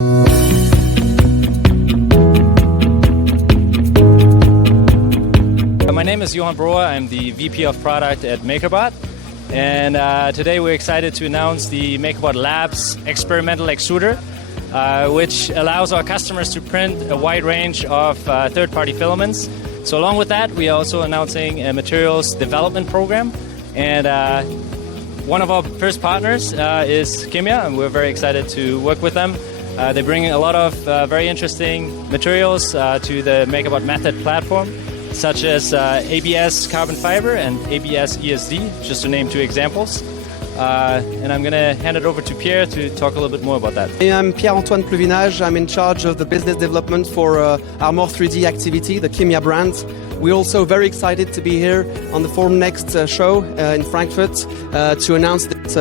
My name is Johan Broer. I'm the VP of Product at MakerBot. And today we're excited to announce the MakerBot Labs experimental extruder, which allows our customers to print a wide range of third-party filaments. So along with that, we are also announcing a materials development program. And one of our first partners is KIMYA, and we're very excited to work with them. They bring a lot of very interesting materials to the MakerBot Method platform, such as ABS carbon fiber and ABS ESD, just to name two examples. And I'm going to hand it over to Pierre to talk a little bit more about that. I'm Pierre-Antoine Pluvinage. I'm in charge of the business development for our more 3D activity, the KIMYA brand. We're also very excited to be here on the Formnext show in Frankfurt to announce this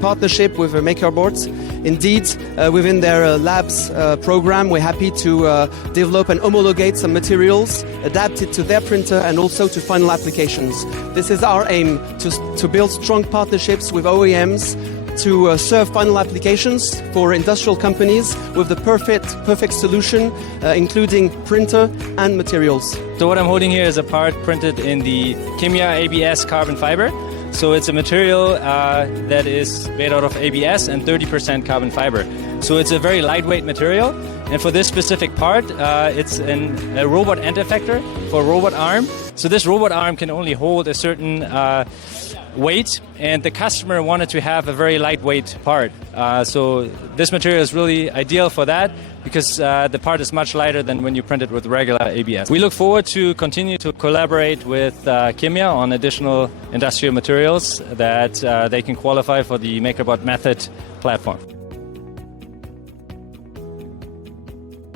partnership with MakerBot. Indeed, within their labs program, we're happy to develop and homologate some materials adapted to their printer and also to final applications. This is our aim, to build strong partnerships with OEMs to serve final applications for industrial companies with the perfect solution, including printer and materials. So what I'm holding here is a part printed in the KIMYA ABS carbon fiber. So it's a material that is made out of ABS and 30% carbon fiber. So it's a very lightweight material. And for this specific part, it's a robot end effector for a robot arm. So this robot arm can only hold a certain weight, and the customer wanted to have a very lightweight part. So this material is really ideal for that because the part is much lighter than when you print it with regular ABS. We look forward to continue to collaborate with KIMYA on additional industrial materials that they can qualify for the MakerBot Method platform.